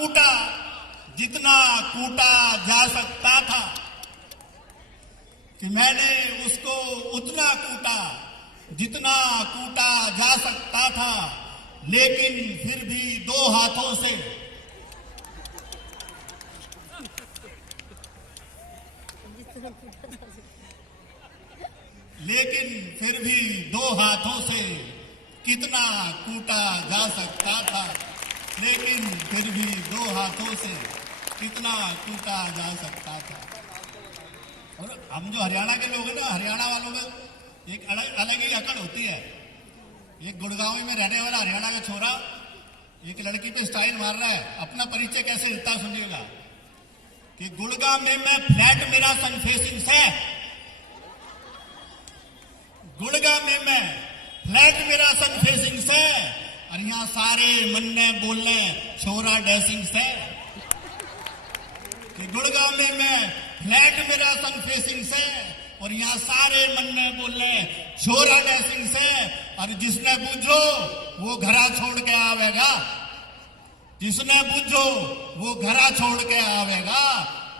कूटा जितना कूटा जा सकता था, कि मैंने उसको उतना कूटा जितना कूटा जा सकता था, लेकिन फिर भी दो हाथों से कितना कूटा जा सकता था, लेकिन फिर भी दो हाथों से कितना कूटा जा सकता था। और हम जो हरियाणा के लोग हैं ना, हरियाणा वालों में एक अलग ही अकड़ होती है। एक गुड़गांव में रहने वाला हरियाणा का छोरा एक लड़की पे स्टाइल मार रहा है। अपना परिचय कैसे देता सुनिएगा कि गुड़गांव में मैं फ्लैट मेरा सन फेसिंग से, गुड़गांव में मैं फ्लैट मेरा सन फेसिंग से, और यहां सारे मन्ने बोलने छोरा ड्रेसिंग से। कि गुड़गांव में मैं फ्लैट मेरा सन फेसिंग से, और यहां सारे मन्ने बोलने छोरा ड्रेसिंग से। और जिसने पूछो वो घरा छोड़ के आवेगा, जिसने पूछो वो घरा छोड़ के आवेगा।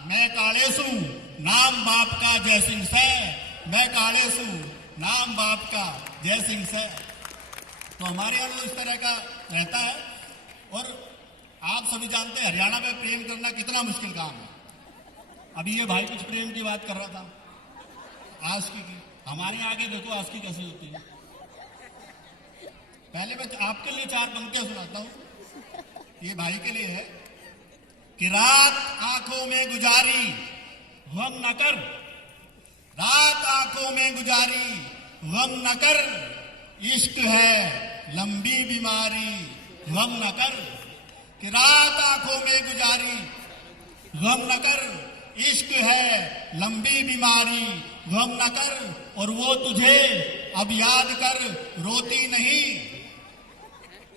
मैं कालेसू नाम बाप का जय सिंह से, मैं कालेसू नाम बाप का जय सिंह से। तो हमारे यहाँ तो इस तरह का रहता है। और आप सभी जानते हैं हरियाणा में प्रेम करना कितना मुश्किल काम है। अभी ये भाई कुछ प्रेम की बात कर रहा था, आशिकी की। हमारे यहाँ आगे देखो आशिकी कैसी होती है। पहले मैं आपके लिए 4 पंक्तियां सुनाता हूं, ये भाई के लिए है कि रात आंखों में गुजारी गम न कर, रात आंखों में गुजारी गम न कर, इश्क है लंबी बीमारी गम न कर। कि रात आंखों में गुजारी गम न कर, इश्क है लंबी बीमारी गम न कर। और वो तुझे अब याद कर रोती नहीं,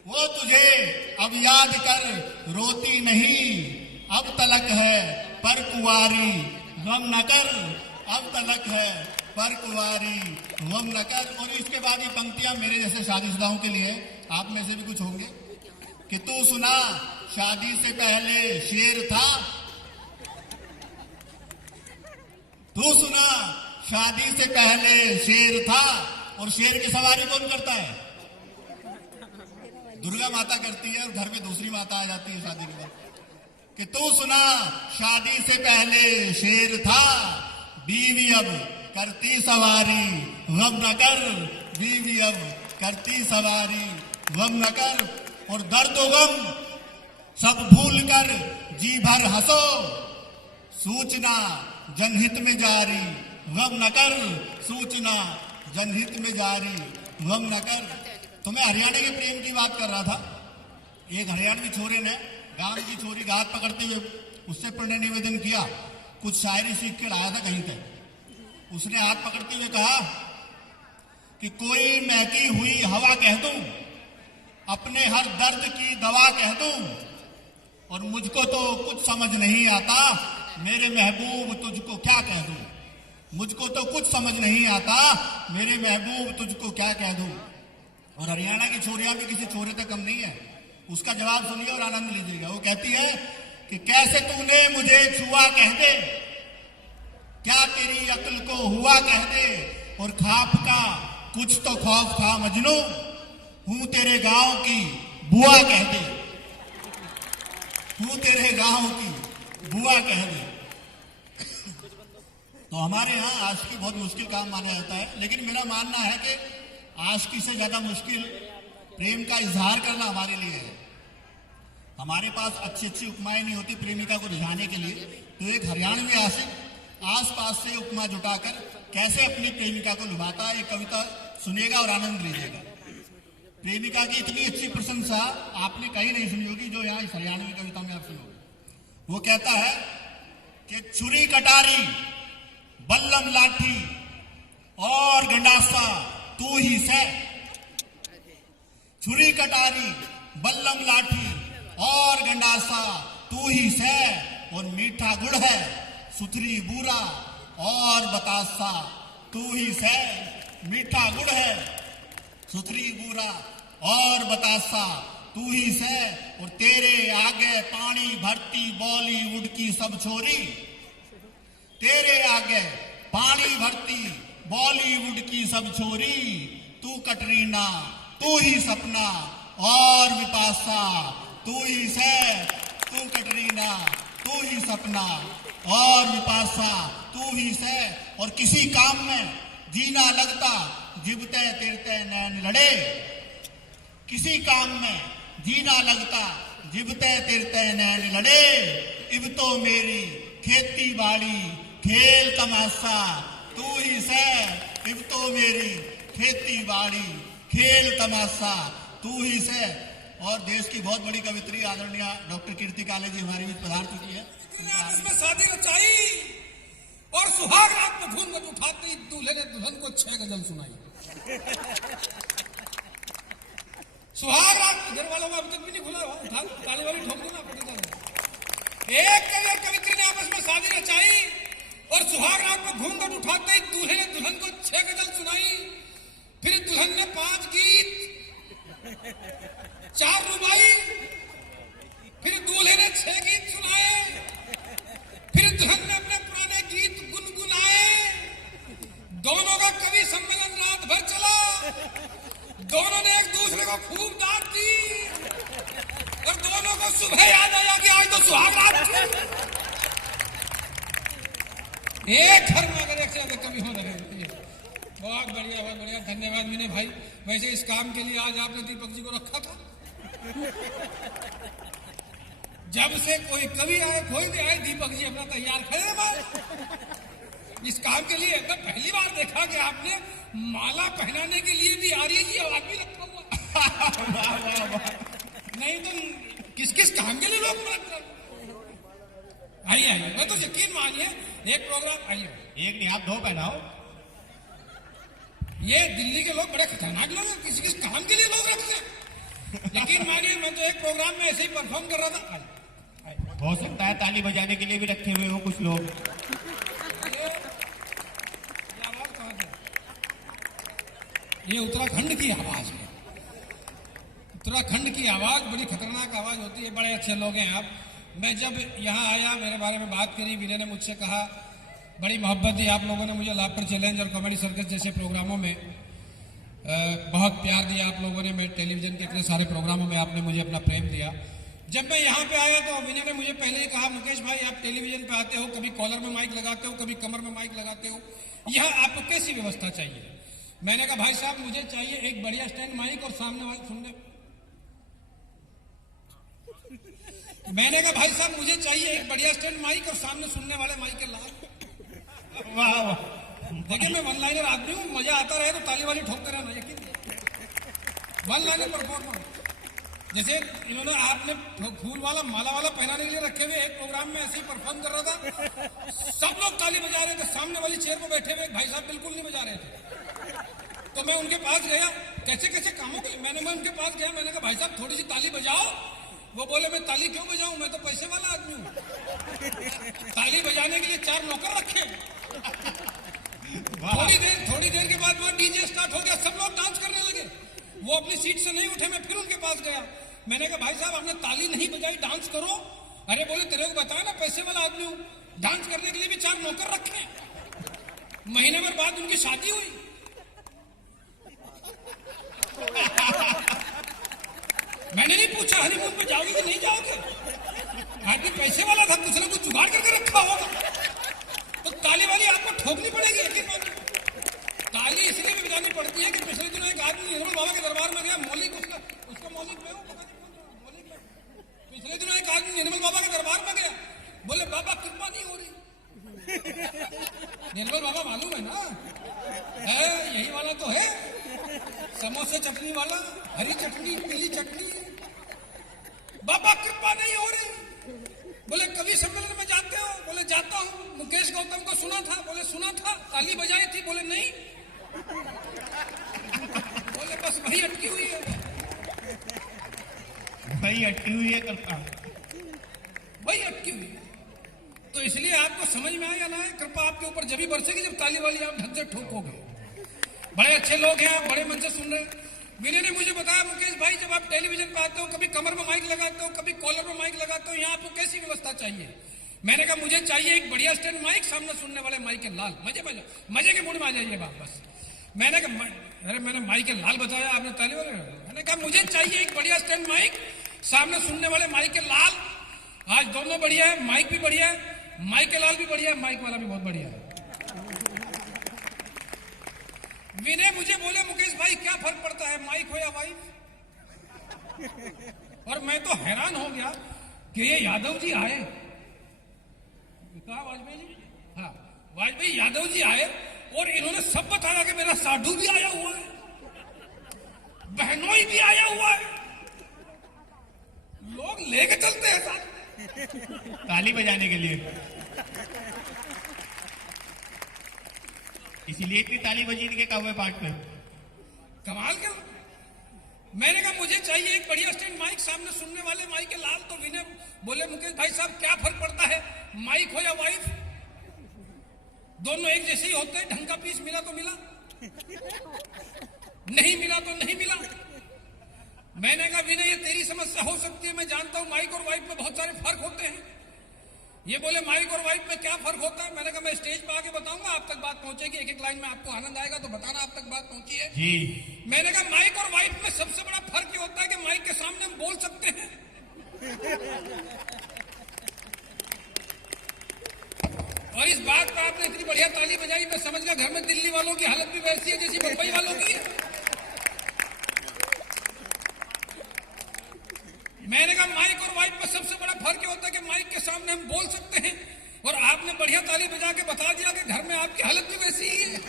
वो तुझे अब याद कर रोती नहीं। अब तलक है पर कुंवारी गम न कर, अब तलक है पर कुंवारी गम न कर। और इसके बाद ये पंक्तियां मेरे जैसे शादीशुदाओं के लिए, आप में से भी कुछ होंगे, कि तू सुना शादी से पहले शेर था, तू सुना शादी से पहले शेर था। और शेर की सवारी कौन करता है? दुर्गा माता करती है, और घर में दूसरी माता आ जाती है शादी के बाद। कि तू सुना शादी से पहले शेर था, बीवी अब करती सवारी गम न कर, बीवी अब करती सवारी गम न कर। और दर्द गम सब भूल कर जी भर हंसो, सूचना जनहित में जारी गम न कर, सूचना जनहित में जारी गम न कर। तो मैं हरियाणा के प्रेम की बात कर रहा था। एक हरियाणवी छोरे ने गांव की छोरी का हाथ पकड़ते हुए उससे प्रणय निवेदन किया। कुछ शायरी सीख के लाया था कहीं पे। उसने हाथ पकड़ते हुए कहा कि कोई महकी हुई हवा कह दूं, अपने हर दर्द की दवा कह दूं, और मुझको तो कुछ समझ नहीं आता मेरे महबूब तुझको क्या कह दूं, मुझको तो कुछ समझ नहीं आता मेरे महबूब तुझको क्या कह दूं। और हरियाणा की छोरियां भी किसी छोरे तक कम नहीं है। उसका जवाब सुनिए और आनंद लीजिएगा। वो कहती है कि कैसे तूने मुझे छुआ कह दे, क्या तेरी अक्ल को हुआ कह दे, और खाप का कुछ तो खौफ था मजनू, हूं तेरे गांव की बुआ कह दे, हूं तेरे गांव की बुआ कह दे। तो हमारे यहाँ आशिकी बहुत मुश्किल काम माना जाता है। लेकिन मेरा मानना है कि आशिकी से ज्यादा मुश्किल प्रेम का इजहार करना हमारे लिए है। हमारे पास अच्छी अच्छी उपमाएं नहीं होती प्रेमिका को रिझाने के लिए। तो एक हरियाणवी आशिक आसपास से उपमा जुटाकर कैसे अपनी प्रेमिका को लुभाता है, एक कविता सुनिएगा और आनंद लीजिएगा। प्रेमिका की इतनी अच्छी प्रशंसा आपने कहीं नहीं सुनी होगी जो यहाँ इस हरियाणवी कविता में आप सुनोगे। वो कहता है कि छुरी कटारी बल्लम लाठी और गंडासा तू ही से, छुरी कटारी बल्लम लाठी और गंडासा तू ही से, और मीठा गुड़ है सुथरी बूरा और बतासा तू ही से, मीठा गुड़ है सुथरी बूरा और बतासा तू ही से, और तेरे आगे पानी भरती बॉलीवुड की सब छोरी, तेरे आगे पानी भरती बॉलीवुड की सब छोरी, तू कटरीना, तू ही सपना और विपाशा, तू ही से, तू कटरीना, तू ही सपना और विपाशा, तू ही से, और किसी काम में जीना लगता जिबते तिरते नैन लड़े, किसी काम में जीना लगता जिबते तिरते नैन लड़े, इब तो मेरी खेती बाड़ी खेल तमाशा, तू ही से, इब तो मेरी खेती बाड़ी खेल तमाशा, तू ही से। और देश की बहुत बड़ी कवित्री आदरणीय डॉक्टर कीर्ति काले जी हमारी बीच पधार चुकी है। इसमें शादी रचाई और सुहाग रात में घूंघट उठाती दूल्हे ने दुल्हन को 6 गजल सुनाई। सुहाग रात घर वालों में अभी तक भी नहीं खुला, उठा ताली वाली ठोक देना पड़ेगा। एक कवि और कवित्री ने आपस में शादी रचाई और सुहाग रात में घूंघट उठाते दूल्हे ने दुल्हन को 6 गजल सुनाई। फिर दुल्हन ने 5 गीत, 4 रुबाई, फिर दूल्हे ने 6 गीत सुनाए। फिर दुल्हन ने अपने पुराने गीत गुनगुनाए। दोनों का कवि सम्मेलन रात भर चला। दोनों ने एक दूसरे को खूब डांट दी और दोनों को सुबह याद आया कि आज तो सुहाग रात थी। एक घर में अगर एक से ज्यादा कवि हो रहे हैं। बहुत बढ़िया, बहुत बढ़िया, धन्यवाद विनय भाई। वैसे इस काम के लिए आज आपने दीपक जी को रखा था। जब से कोई कवि आए, कोई भी आए, दीपक जी अपना तैयार खड़े हैं इस काम के लिए। मैं पहली बार देखा कि आपने माला पहनाने के लिए भी आर्य जी आवाज भी रखा हुआ। नहीं तो किस किस काम के लिए लोग आइए आइए, मैं तो यकीन मानिए एक प्रोग्राम, आइए एक नहीं आप 2 पहनाओ। ये दिल्ली के लोग बड़े खतरनाक लोग हैं, किसी किस काम के लिए लोग रखते हैं। यकीन मानिए मैं तो एक प्रोग्राम में ऐसे ही परफॉर्म कर रहा था। हो सकता है ताली बजाने के लिए भी रखे हुए हो कुछ लोग। ये आवाज कहाँ से? ये उत्तराखंड की आवाज है। उत्तराखंड की आवाज बड़ी खतरनाक आवाज होती है। बड़े अच्छे लोग हैं आप। मैं जब यहाँ आया, मेरे बारे में बात करी, विनय ने मुझसे कहा, बड़ी मोहब्बत दी आप लोगों ने मुझे। लाफ्टर चैलेंज और कॉमेडी सर्कस जैसे प्रोग्रामों में बहुत प्यार दिया आप लोगों ने। मैं टेलीविजन के इतने सारे प्रोग्रामों में आपने मुझे अपना प्रेम दिया। जब मैं यहाँ पे आया तो विनय ने मुझे पहले ही कहा, मुकेश भाई आप टेलीविजन पे आते हो, कभी कॉलर में माइक लगाते हो, कभी कमर में माइक लगाते हो, यह आपको कैसी व्यवस्था चाहिए? मैंने कहा भाई साहब मुझे चाहिए एक बढ़िया स्टैंड माइक और सामने वाले सुनने। मैंने कहा भाई साहब मुझे चाहिए एक बढ़िया स्टैंड माइक और सामने सुनने वाले माइक के लाभ। वाह वाह, देखिए मैं वन लाइनर आदमी हूँ, मजा आता रहे तो ताली वाली ठोकते रहना, यकीन। वन लाइनर परफॉर्मर जैसे इन्होंने आपने फूल वाला माला वाला पहनाने के लिए रखे हुए एक प्रोग्राम में ऐसे ही परफॉर्म कर रहा था, सब लोग ताली बजा रहे थे। सामने वाली चेयर पर बैठे हुए भाई साहब बिल्कुल नहीं बजा रहे थे। तो मैं उनके पास गया, कैसे कैसे कामों के मैं उनके पास गया, मैंने कहा भाई साहब थोड़ी सी ताली बजाओ। वो बोले मैं ताली क्यों बजाऊं, मैं तो पैसे वाला आदमी हूँ। ताली बजाने के लिए 4 नौकर रखे। थोड़ी देर के बाद वहाँ डीजे स्टार्ट हो गया, सब लोग डांस करने लगे। वो अपनी सीट से नहीं उठे, मैं फिर उनके पास गया। मैंने कहा भाई साहब आपने ताली नहीं बजाई, डांस करो। अरे बोले तेरे को बताया ना पैसे वाला आदमी हूँ, डांस करने के लिए भी 4 नौकर रखे। महीने भर बाद उनकी शादी हुई। मैंने नहीं पूछा हनीमून पे जाओगे कि नहीं जाओगे, आदमी पैसे वाला था, कुछ ना कुछ जुगाड़ करके रखा होगा। तो ताली वाली आपको ठोकनी पड़ेगी। यकीन मानिए ताली इसलिए भी बजानी पड़ती है कि पिछले दिनों एक आदमी निर्मल बाबा के दरबार में गया, मौलिक उसका मौलिक में मौलिक में पिछले दिनों एक आदमी निर्मल बाबा के दरबार में गया, बोले बाबा कृपा नहीं हो रही। निर्मल बाबा मालूम है ना, है यही वाला तो है, समोसे चटनी वाला, हरी चटनी पीली चटनी। बाबा कृपा नहीं हो रही। बोले कवि सम्मेलन में जाते हो? बोले जाता हूँ। मुकेश गौतम को सुना था? बोले सुना था। ताली बजाई थी? बोले नहीं। बोले बस वही अटकी हुई है, वही अटकी हुई है, करता वही अटकी हुई है। तो इसलिए आपको समझ में आया ना, कृपा आपके ऊपर जब ही बरसेगी जब ताली वाली आप ढंग से ठोकोगे। बड़े अच्छे लोग हैं, आप बड़े मन से सुन रहे हैं। विनय ने मुझे बताया, मुकेश भाई जब आप टेलीविजन पे आते हो, कभी कमर में माइक लगाते हो, कभी कॉलर में माइक लगाते हो, यहाँ आपको कैसी व्यवस्था चाहिए? मैंने कहा मुझे चाहिए एक बढ़िया स्टैंड माइक, सामने सुनने वाले माइक के लाल, मजे के मूड में आ जाइए वापस। मैंने कहा अरे मैंने माइक के लाल बताया, आपने ताली वाले। मैंने कहा मुझे चाहिए एक बढ़िया स्टैंड माइक, सामने सुनने वाले माइक के लाल। आज दोनों बढ़िया है, माइक भी बढ़िया है, माइक के लाल भी बढ़िया है, माइक वाला भी बहुत बढ़िया है। विनय मुझे बोले, मुकेश भाई क्या फर्क पड़ता है माइक हो या वाइफ? और मैं तो हैरान हो गया कि ये यादव जी आए, कहा वाजपेयी जी, हाँ वाजपेयी यादव जी आए और इन्होंने सब बताया कि मेरा साधु भी आया हुआ है, बहनोई भी आया हुआ है, लोग लेके चलते हैं साथ ताली बजाने के लिए। इसीलिए इतनी ताली बजी इनके कौवे पार्ट में। कमाल का। मैंने कहा मुझे चाहिए एक बढ़िया स्टैंड माइक, सामने सुनने वाले माइक के लाल। तो विनय बोले, मुकेश भाई साहब क्या फर्क पड़ता है माइक हो या वाइफ? दोनों एक जैसे ही होते हैं, ढंग का पीस मिला तो मिला, नहीं मिला तो नहीं मिला। मैंने कहा विनय ये तेरी समस्या हो सकती है, मैं जानता हूं माइक और वाइफ में बहुत सारे फर्क होते हैं। ये बोले माइक और वाइफ में क्या फर्क होता है? मैंने कहा मैं स्टेज पे आके बताऊंगा, आप तक बात पहुंचेगी, एक एक लाइन में आपको आनंद आएगा तो बताना आप तक बात पहुंची है जी। मैंने कहा माइक और वाइफ में सबसे बड़ा फर्क ये होता है कि माइक के सामने हम बोल सकते हैं, और इस बात पर आपने इतनी बढ़िया ताली बजाई, मैं समझ गया घर में दिल्ली वालों की हालत भी वैसी है जैसी मुंबई वालों की है। मैंने कहा माइक और वाइफ में सबसे बड़ा फर्क ये होता है कि माइक के सामने हम बोल सकते हैं, और आपने बढ़िया ताली बजा के बता दिया कि घर में आपकी हालत भी वैसी ही है।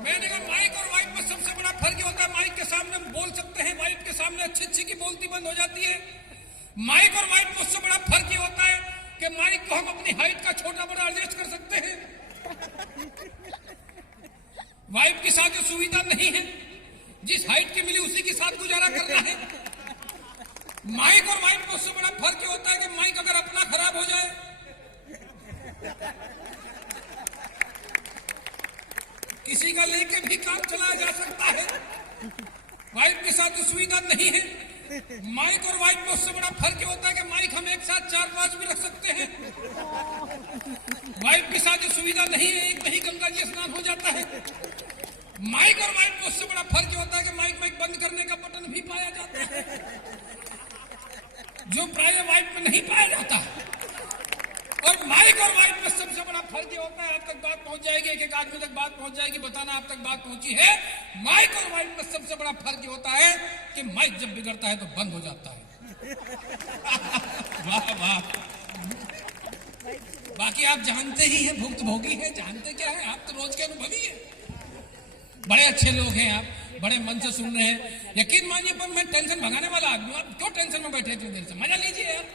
मैंने कहा माइक और वाइफ में सबसे बड़ा फर्क ये होता है माइक के सामने हम बोल सकते हैं, वाइफ के सामने अच्छी अच्छी की बोलती बंद हो जाती है। माइक और वाइफ में उससे बड़ा फर्क ये होता है कि माइक को हम अपनी हाइट का छोटा बड़ा एडजस्ट कर सकते हैं, वाइफ के साथ जो सुविधा नहीं है, जिस हाइट की मिली उसी के साथ गुजारा करना है। माइक और वाइफ में उससे बड़ा फर्क ये होता है कि माइक अगर अपना खराब हो जाए, किसी का लेके भी काम चलाया जा सकता है, वाइफ के साथ जो सुविधा नहीं है। माइक और वाइफ में उससे बड़ा फर्क ये होता है कि माइक हम एक साथ 4-5 भी रख सकते हैं, वाइफ के साथ जो सुविधा नहीं है, एक में ही गंगा जी स्नान हो जाता है। माइक और वाइफ में उससे बड़ा फर्क ये होता है कि माइक बंद करने का बटन भी पाया जाता है, जो प्राय वाइफ में नहीं पाया जाता। और माइक और वाइफ में सबसे बड़ा फर्क ये होता है, आप तक बात पहुंच जाएगी, एक एक आदमी तक बात पहुंच जाएगी, बताना आप तक बात पहुंची है। माइक और वाइफ में सबसे बड़ा फर्क ये होता है कि माइक जब बिगड़ता है तो बंद हो जाता है। वाह वाह। बाकी आप जानते ही हैं, भुक्तभोगी हैं, जानते क्या है, आप तो रोज के अनुभवी हैं। बड़े अच्छे लोग हैं आप, बड़े मन से सुन रहे हैं, यकीन मानिए। पर मैं टेंशन भगाने वाला आदमी, आप क्यों टेंशन में बैठे इतनी देर से? मजा लीजिए यार।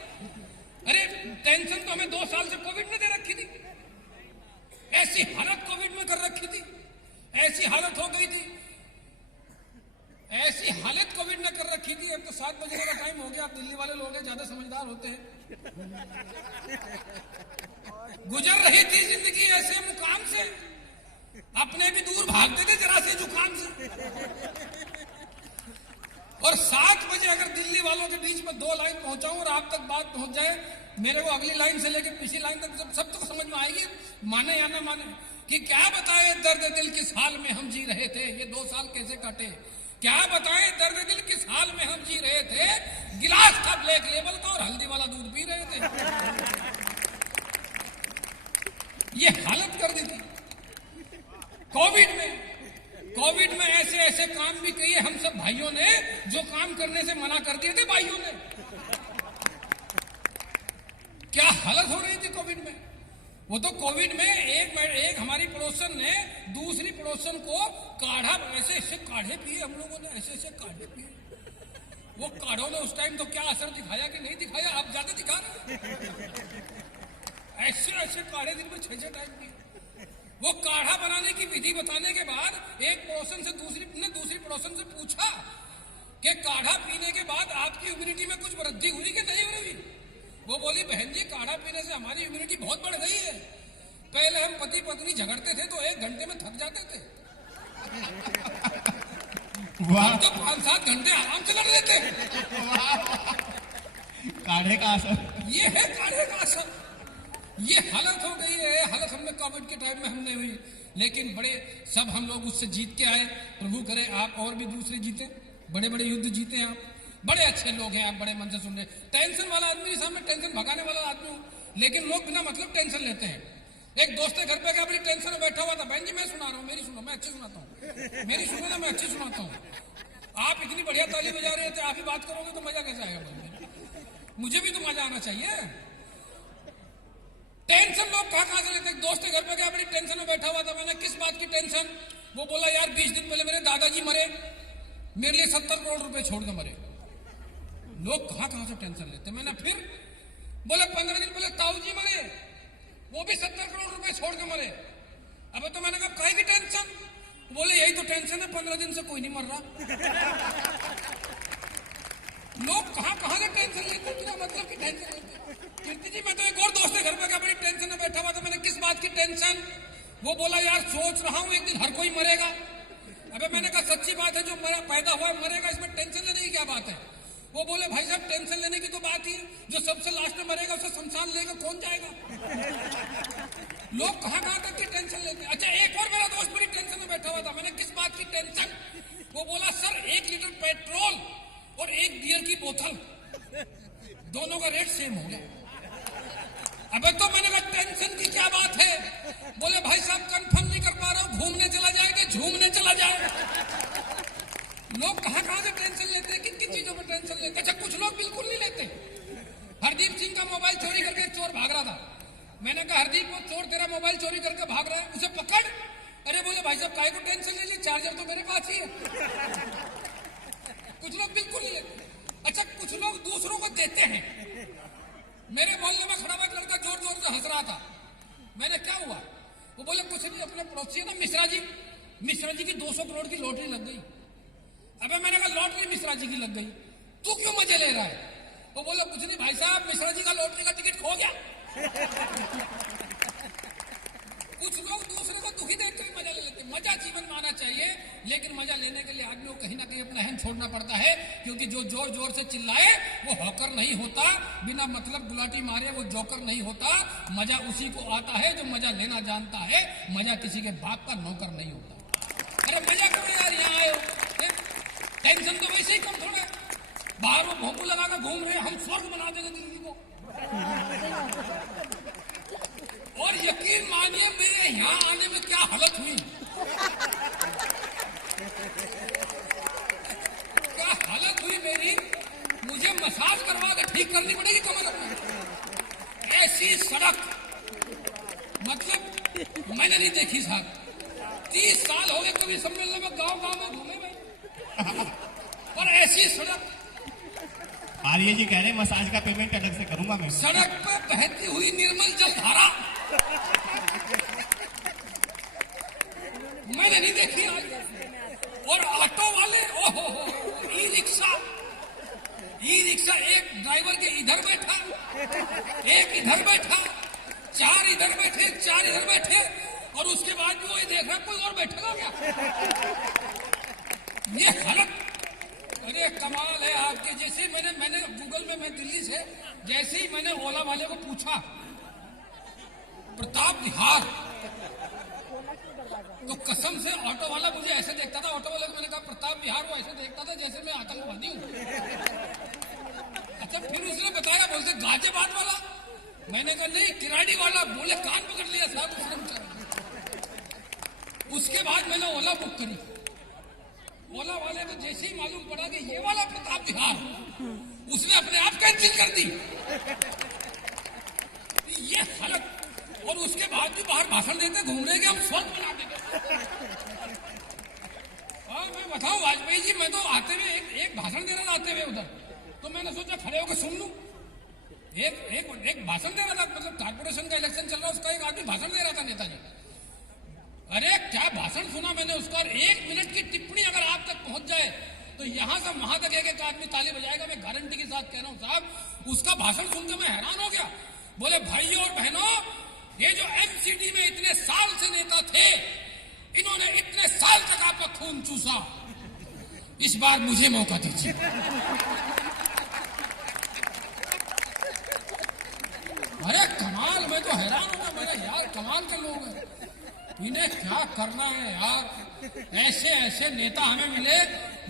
अरे टेंशन तो हमें 2 साल से कोविड ने दे रखी थी, ऐसी हालत कोविड में कर रखी थी, ऐसी हालत हो गई थी, ऐसी हालत कोविड ने कर रखी थी। अब तो 7 बजे का टाइम हो गया, आप दिल्ली वाले लोग हैं, ज्यादा समझदार होते हैं। गुजर रही थी जिंदगी ऐसे मुकाम से, अपने भी दूर भागते थे जरा से जुकाम से। और 7 बजे अगर दिल्ली वालों के बीच में 2 लाइन पहुंचाऊं और आप तक बात पहुंच जाए, मेरे को अगली लाइन से लेकर पिछली लाइन तक सब तो समझ में आएगी, माने या ना माने, कि क्या बताएं दर्द दिल किस हाल में हम जी रहे थे, ये 2 साल कैसे कटे। क्या बताएं दर्द दिल किस हाल में हम जी रहे थे, गिलास था ब्लैक लेबल का और हल्दी वाला दूध पी रहे थे। ये हालत कर दी थी कोविड में ऐसे ऐसे काम भी किए हम सब भाइयों ने, जो काम करने से मना कर दिए थे भाइयों ने। क्या हालत हो रही थी कोविड में। वो तो कोविड में एक हमारी पड़ोसन ने दूसरी पड़ोसन को काढ़ा, ऐसे ऐसे काढ़े पिए हम लोगों ने, ऐसे ऐसे काढ़े पिए। वो काढ़ों ने उस टाइम तो क्या असर दिखाया कि नहीं दिखाया, अब ज्यादा दिखा रहे। ऐसे ऐसे काढ़े दिन में 6-6 टाइम पिए। वो काढ़ा बनाने की विधि बताने के बाद एक पड़ोसन से दूसरी पड़ोसन से पूछा कि काढ़ा पीने के बाद आपकी इम्यूनिटी में कुछ वृद्धि हुई कि नहीं हुई। वो बोली, बहन जी काढ़ा पीने से हमारी इम्यूनिटी बहुत बढ़ गई है। पहले हम पति पत्नी झगड़ते थे तो 1 घंटे में थक जाते थे। वाह तो 5-7 घंटे आराम से लड़ लेते हैं। काढ़े का असर। ये है काढ़े का असर। ये हालत हो गई है। हालत हमने कोविड के टाइम में हमने हुई, लेकिन बड़े सब हम लोग उससे जीत के आए। प्रभु करे आप और भी दूसरे जीते, बड़े बड़े युद्ध जीते आप। बड़े अच्छे लोग हैं आप, बड़े मन से सुन रहे। टेंशन वाला आदमी के सामने टेंशन भगाने वाला आदमी हूं, लेकिन लोग बिना मतलब टेंशन लेते हैं। एक दोस्त के घर पे गया, बड़ी टेंशन में बैठा हुआ था। बहन जी मैं सुना रहा हूँ, मेरी सुनो, मैं अच्छी सुनाता हूँ, मेरी सुनो ना, मैं अच्छी सुनाता हूँ। आप इतनी बढ़िया ताली बजा रहे थे, आप ही बात करोगे तो मजा कैसे आएगा? मुझे भी तो मजा आना चाहिए। टेंशन लोग कहां से लेते? दोस्त के घर पे गया, बड़ी टेंशन में बैठा हुआ था। मैंने किस बात की टेंशन? वो बोला यार 20 दिन पहले मेरे दादाजी मरे, मेरे लिए 70 करोड़ रुपए छोड़ के मरे। लोग कहां से टेंशन लेते? मैंने फिर बोले 15 दिन पहले ताऊ जी मरे, वो भी 70 करोड़ रुपए छोड़ के मरे। अबे तो मैंने कहा काहे की टेंशन? बोले यही तो टेंशन है, 15 दिन से कोई नहीं मर रहा। लोग कहां से टेंशन लेते, बिना मतलब की टेंशन लेते। कीर्ति जी मैं तो एक और दोस्त के घर पे गया, बड़ी टेंशन में बैठा हुआ था। मैंने किस बात की टेंशन? वो बोला यार सोच रहा हूं एक दिन हर कोई मरेगा। अबे मैंने कहा सच्ची बात है, जो मेरा पैदा हुआ है मरेगा, इसमें टेंशन लेने की क्या बात है? वो बोले भाई साहब टेंशन लेने की तो बात ही, जो सबसे लास्ट में मरेगा उसे शमशान लेकर कौन जाएगा? लोग कहां तक की टेंशन लेते हैं। अच्छा एक और मेरा दोस्त बड़ी टेंशन में बैठा हुआ था। मैंने किस बात की टेंशन? वो बोला सर 1 लीटर पेट्रोल और 1 बियर की बोतल, दोनों का रेट सेम हो गया। अबे तो मैंने कहा टेंशन की क्या बात है? बोले भाई साहब कंफर्म नहीं कर पा रहा हूं, घूमने चला जाए कि झूमने चला जाए। लोग कहां से टेंशन लेते हैं, किन किन चीजों पर टेंशन लेते हैं? अच्छा कुछ लोग बिल्कुल नहीं लेते। हरदीप सिंह का मोबाइल चोरी करके एक चोर भाग रहा था। मैंने कहा हरदीप वो चोर तेरा मोबाइल चोरी करके भाग रहा है, उसे पकड़। अरे बोले भाई साहब काहे को टेंशन ले ली, चार्जर तो मेरे पास ही है। कुछ लोग बिल्कुल नहीं लेते। अच्छा कुछ लोग दूसरों को देते हैं। मेरे मोहल्ले में खड़ा हुआ एक लड़का जोर जोर से हंस रहा था। मैंने क्या हुआ? वो बोले कुछ नहीं, अपने पड़ोसी है ना मिश्रा जी की 200 करोड़ की लॉटरी लग गई। अबे मैंने कहा लॉटरी मिश्रा जी की लग गई, तू क्यों मजे ले रहा है? वो बोला कुछ नहीं भाई साहब, मिश्रा जी का लॉटरी का टिकट खो गया। कुछ लोग दूसरे को दुखी देखते हुए मजा ले लेते। मजा जीवन में आना चाहिए, लेकिन मजा लेने के लिए आदमी को कहीं ना कहीं अपना अहम छोड़ना पड़ता है, क्योंकि जो जोर जोर से चिल्लाए वो हॉकर नहीं होता, बिना मतलब गुलाटी मारे वो जोकर नहीं होता। मजा उसी को आता है जो मजा लेना जानता है। मजा किसी के बाप का नौकर नहीं होता। अरे मजा करो यार, यहाँ आए हो, टेंशन तो वैसे ही कम थोड़ा। बाहर वो भोंपू लगा कर घूम रहे, हम स्वर्ग बना देंगे जिंदगी को। और यकीन मानिए मेरे यहाँ आने में क्या हालत हुई, क्या हालत हुई मेरी। मुझे मसाज करवा के ठीक करनी पड़ेगी कमर अपनी। ऐसी सड़क मतलब मैंने नहीं देखी साहब। 30 साल हो गए कभी सम्मेलन में गांव में घूमे में, और ऐसी सड़क। आर्य जी कह रहे मसाज का पेमेंट अलग से करूंगा मैं। सड़क पर बहती हुई निर्मल जल धारा मैंने नहीं देखी आज। और ऑटो वाले ओहो, ई रिक्शा, एक ड्राइवर के इधर बैठा, एक इधर बैठा, 4 इधर बैठे, 4 इधर बैठे, और उसके बाद भी वो देख रहा कोई और बैठेगा क्या? ये हालत। अरे कमाल है आपके। जैसे मैंने गूगल में, मैं दिल्ली से, जैसे ही मैंने ओला वाले को पूछा प्रताप विहार, तो कसम से ऑटो वाला मुझे ऐसे देखता था। ऑटो वाले को मैंने कहा प्रताप विहार, वो ऐसे देखता था जैसे मैं आतंकवादी हूँ। अच्छा फिर उसने बताया, बोलते गाजियाबाद वाला। मैंने कहा नहीं किराड़ी वाला। बोले कान पकड़ लिया साहब उसने। उसके बाद मैंने ओला बुक करी। ओला वाले को जैसे ही मालूम पड़ा कि ये वाला प्रताप विहार, उसने अपने आप कैंसिल कर दी। ये हालत। और उसके बाद भी बाहर भाषण देते घूम रहे कि हम स्वर्ग बना देंगे। हाँ मैं बताऊं वाजपेयी जी, मैं तो आते हुए एक भाषण दे रहा था आते हुए उधर, तो मैंने सोचा खड़े होकर सुन लूं। एक भाषण दे रहा था, मतलब कारपोरेशन का इलेक्शन चल रहा, उसका एक आदमी भाषण दे रहा था, नेताजी। अरे क्या भाषण सुना मैंने उसका। और 1 मिनट की टिप्पणी अगर आप तक पहुंच जाए तो यहां से वहां तक एक आदमी ताली बजाएगा। मैं गारंटी के साथ कह रहा हूं साहब। उसका भाषण सुनकर मैं हैरान हो गया। बोले भाइयों और बहनों, ये जो एमसीडी में इतने साल से नेता थे, इन्होंने इतने साल तक आपका खून चूसा, इस बार मुझे मौका दीजिए। अरे कमाल, मैं तो हैरान हूँ। मैंने यार कमाल के लोग हैं, इन्हें क्या करना है यार। ऐसे ऐसे नेता हमें मिले,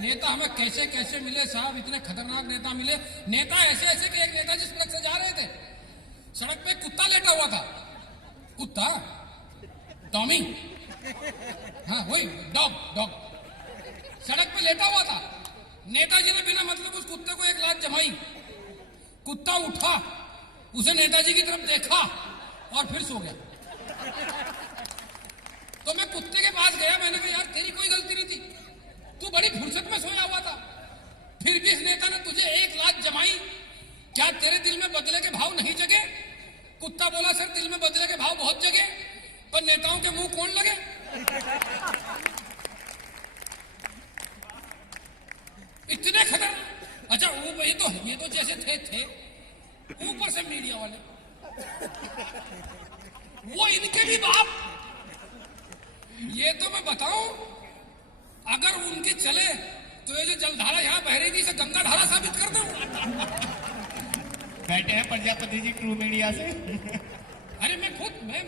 नेता हमें कैसे कैसे मिले साहब, इतने खतरनाक नेता मिले। नेता ऐसे ऐसे कि एक नेताजी सड़क से जा रहे थे, सड़क पे कुत्ता लेटा हुआ था। कुत्ता, टॉमी, हाँ वही डॉग, डॉग सड़क पे लेटा हुआ था। नेताजी ने बिना मतलब उस कुत्ते को एक लात जमाई। कुत्ता उठा, उसे नेताजी की तरफ देखा और फिर सो गया। तो मैं कुत्ते के पास गया, मैंने कहा यार तेरी कोई गलती नहीं थी, तू बड़ी फुर्सत में सोया हुआ था, फिर भी इस नेता ने तुझे एक लात जमाई, क्या तेरे दिल में बदले के भाव नहीं जगे? कुत्ता बोला सर दिल में बदले के भाव बहुत जगे, पर नेताओं के मुंह कौन लगे। इतने खतरनाक। अच्छा वो ये तो जैसे थे ऊपर से मीडिया वाले, वो इनके भी बाप। ये तो मैं बताऊं, अगर उनके चले तो ये जो जलधारा यहाँ बह रही थी इसे गंगा धारा साबित कर दूं। बैठे हैं प्रजापति जी ट्रू मीडिया से। अरे मैं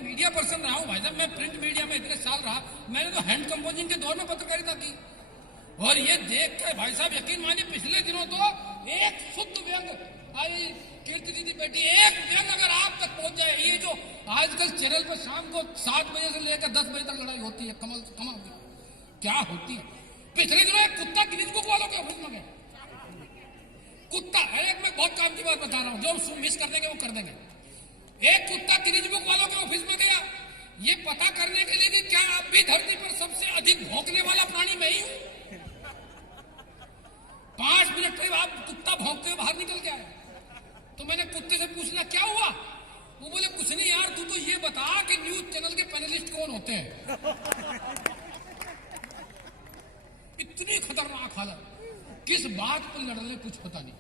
मीडिया पर्सन रहा हूँ भाई साहब, मैं प्रिंट मीडिया में इतने साल रहा। मैंने तो हैंड कंपोजिंग के दौर में पत्रकारिता की, और ये देख कर भाई साहब यकीन मानिए पिछले दिनों तो एक शुद्ध व्यंग आई, कीर्ति दीदी बेटी, एक व्यंग अगर आप तक पहुंच जाए। ये जो आजकल चैनल पर शाम को 7 बजे से लेकर 10 बजे तक लड़ाई होती है, कमाल की क्या होती है। पिछले दिनों एक कुत्ता गिनीज बुक वालों के ऑफिस में गया। कुत्ता, एक मैं बहुत काम की बात बता रहा हूँ, जो मिस कर देंगे वो कर देंगे। एक कुत्ता गिनीज बुक वालों के ऑफिस में गया, ये पता करने के लिए कि क्या आप भी धरती पर सबसे अधिक भौंकने वाला प्राणी मैं ही हूं। 5 मिनट करीब आप कुत्ता भौंकते हुए बाहर निकल के आए। तो मैंने कुत्ते से पूछना क्या हुआ, वो बोले कुछ नहीं यार, तू तो ये बता कि न्यूज चैनल के पैनलिस्ट कौन होते हैं। इतनी खतरनाक हालत, किस बात पर लड़ रहे कुछ पता नहीं,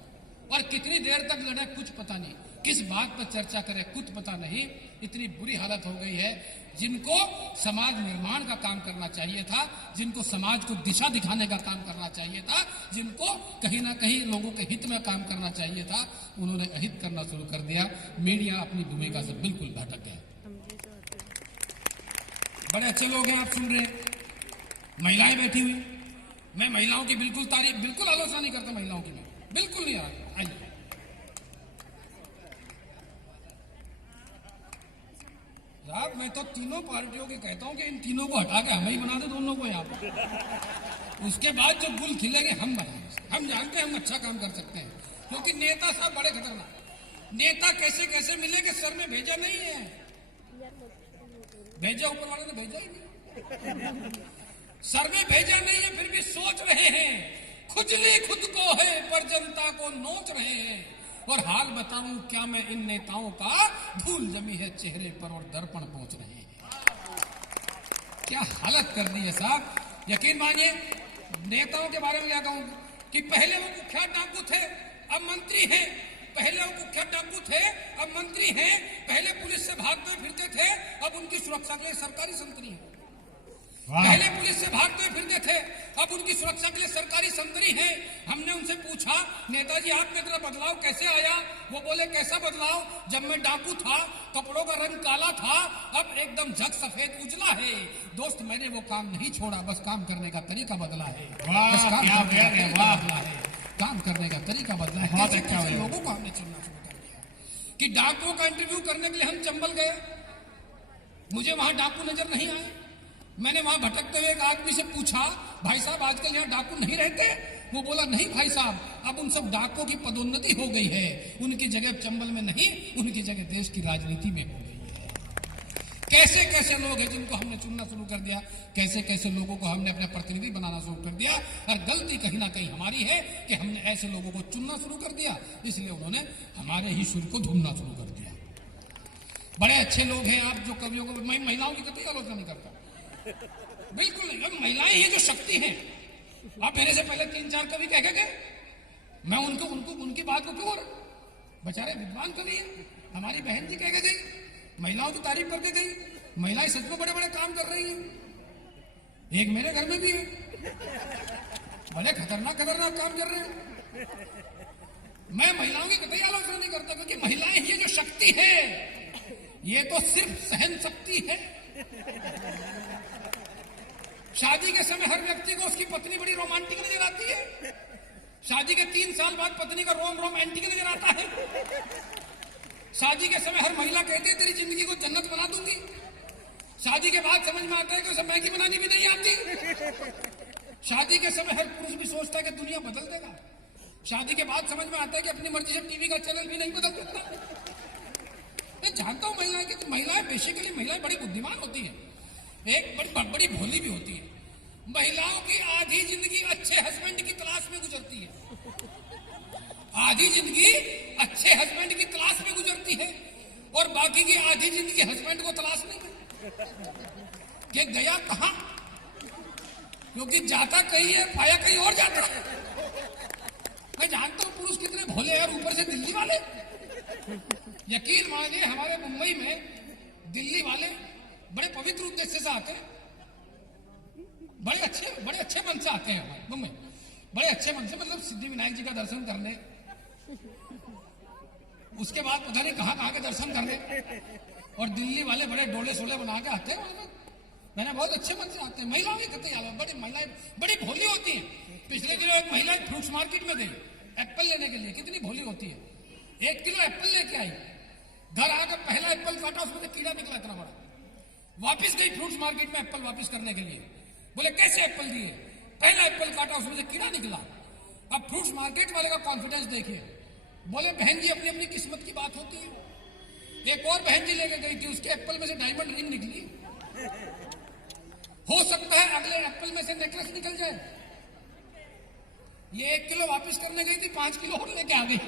और कितनी देर तक लड़े कुछ पता नहीं, किस बात पर चर्चा करें कुछ पता नहीं। इतनी बुरी हालत हो गई है। जिनको समाज निर्माण का काम करना चाहिए था, जिनको समाज को दिशा दिखाने का काम करना चाहिए था, जिनको कहीं ना कहीं लोगों के हित में काम करना चाहिए था, उन्होंने अहित करना शुरू कर दिया। मीडिया अपनी भूमिका से बिल्कुल भटक गया। बड़े अच्छे लोग हैं, आप सुन रहे हैं, महिलाएं बैठी हुई। मैं महिलाओं की बिल्कुल तारीफ, बिल्कुल आलोचना नहीं करता महिलाओं की, मैं बिल्कुल नहीं। आइए साहब, मैं तो तीनों पार्टियों की कहता हूं कि इन तीनों को हटा के हमें ही बना दे, दोनों को यहाँ पर। उसके बाद जो गुल खिलेंगे हम बनाएंगे। हम जानते हैं हम अच्छा काम कर सकते हैं, क्योंकि नेता साहब बड़े खतरनाक। नेता कैसे कैसे मिले कि सर में भेजा नहीं है, भेजा ऊपर वाले ने भेजा ही नहीं, सर में भेजा नहीं है, फिर भी सोच रहे हैं। खुजली खुद को है पर जनता को नोच रहे हैं। और हाल बताऊं क्या मैं इन नेताओं का, धूल जमी है चेहरे पर और दर्पण पहुंच रहे हैं। क्या हालत कर दी है साहब। यकीन मानिए, नेताओं के बारे में क्या कहूं कि पहले वो कुख्यात डाकू थे, अब मंत्री हैं। पहले वो कुख्यात डाकू थे, अब मंत्री हैं। पहले पुलिस से भागते फिरते थे, अब उनकी सुरक्षा के लिए सरकारी संतरी है। पहले पुलिस से भागते फिरते थे, अब उनकी सुरक्षा के लिए सरकारी संतरी है। हमने उनसे पूछा, नेताजी आप में इतना बदलाव कैसे आया? वो बोले कैसा बदलाव, जब मैं डाकू था कपड़ों का रंग काला था, अब एकदम झक सफेद उजला है। दोस्त मैंने वो काम नहीं छोड़ा, बस काम करने का तरीका बदला है। बस काम करने का तरीका बदला है, काम करने का तरीका बदला है। बहुत अच्छा लोगों को हमने चुनना शुरू कर दिया कि डाकुओं का इंटरव्यू करने के लिए हम चंबल गए, मुझे वहां डाकू नजर नहीं आए। मैंने वहां भटकते हुए एक आदमी से पूछा, भाई साहब आजकल यहाँ डाकू नहीं रहते? वो बोला नहीं भाई साहब, अब उन सब डाकुओं की पदोन्नति हो गई है, उनकी जगह चंबल में नहीं, उनकी जगह देश की राजनीति में हो गई है। कैसे कैसे लोग हैं जिनको हमने चुनना शुरू कर दिया, कैसे कैसे लोगों को हमने अपने प्रतिनिधि बनाना शुरू कर दिया। और गलती कहीं ना कहीं हमारी है कि हमने ऐसे लोगों को चुनना शुरू कर दिया, इसलिए उन्होंने हमारे ही सुर को ढूंढना शुरू कर दिया। बड़े अच्छे लोग हैं आप जो कवियों को, मैं महिलाओं की कतई आलोचना नहीं करता, बिल्कुल नहीं। अब महिलाएं ही जो शक्ति हैं। आप मेरे से पहले 3-4 कवि कह के गए, मैं उनको उनकी बात को क्यों, बेचारे विद्वान कवि हैं, हमारी बहन जी कह के गई, महिलाओं की तारीफ करके गई। महिलाएं सच में बड़े बड़े काम कर रही हैं, एक मेरे घर में भी है। भले खतरनाक खतरनाक काम कर रहे हैं। मैं महिलाओं की कतई आलोचना नहीं करता, क्योंकि महिलाएं ये जो शक्ति है ये तो सिर्फ सहन शक्ति है। शादी के समय हर व्यक्ति को उसकी पत्नी बड़ी रोमांटिक नजर आती है। शादी के 3 साल बाद पत्नी का रोम रोमांटिक नजर आता है। शादी के समय हर महिला कहती है तेरी जिंदगी को जन्नत बना दूंगी। शादी के बाद समझ में आता है कि उसे मैगी बनानी भी नहीं आती। शादी के समय हर पुरुष भी सोचता है कि दुनिया बदल देगा। शादी के बाद समझ में आता है कि अपनी मर्जी से टीवी का चैनल भी नहीं बदल सकता। मैं जानता हूं महिलाएं कि महिलाएं बेसिकली महिलाएं बड़ी बुद्धिमान होती हैं, एक बड़ी भोली भी होती है। महिलाओं की आधी जिंदगी अच्छे हस्बैंड की तलाश में गुजरती है। आधी जिंदगी अच्छे हस्बैंड की तलाश में गुजरती है और बाकी की आधी जिंदगी हस्बैंड को तलाश नहीं में। कि गया कहां, क्योंकि जाता कहीं है पाया कहीं और जाता है। मैं जानता हूं पुरुष कितने भोले हैं और ऊपर से दिल्ली वाले। यकीन मानिए हमारे मुंबई में दिल्ली वाले बड़े पवित्र उद्देश्य से आते हैं, बड़े अच्छे मन से आते हैं। हमारे मुंबई बड़े अच्छे मन से, मतलब सिद्धि विनायक जी का दर्शन करने, उसके बाद पता नहीं कहां कहां के दर्शन करने। और दिल्ली वाले बड़े डोले सोले बना के आते हैं। मैंने बहुत अच्छे मन से आते हैं। महिलाओं की कतई आलो, बड़ी महिलाएं बड़ी भोली होती हैं। पिछले दिनों एक महिला फ्रूट्स मार्केट में गई एप्पल लेने के लिए। कितनी भोली होती है। 1 किलो एप्पल लेके आई, घर आकर पहला एप्पल काटा, उसमें से कीड़ा निकला इतना बड़ा। वापिस गई फ्रूट्स मार्केट में एप्पल वापिस करने के लिए। बोले कैसे एप्पल दिए? पहला एप्पल काटा, उसमें से कीड़ा निकला। अब फ्रूट्स मार्केट वाले का कॉन्फिडेंस देखिए। बोले बहन जी अपनी अपनी किस्मत की बात होती है। एक और बहन जी लेके गई थी, उसके एप्पल में से डायमंड रिंग निकली। हो सकता है अगले एप्पल में से नेकलेस निकल जाए। ये 1 किलो वापस करने गई थी, 5 किलो और लेके आ गई।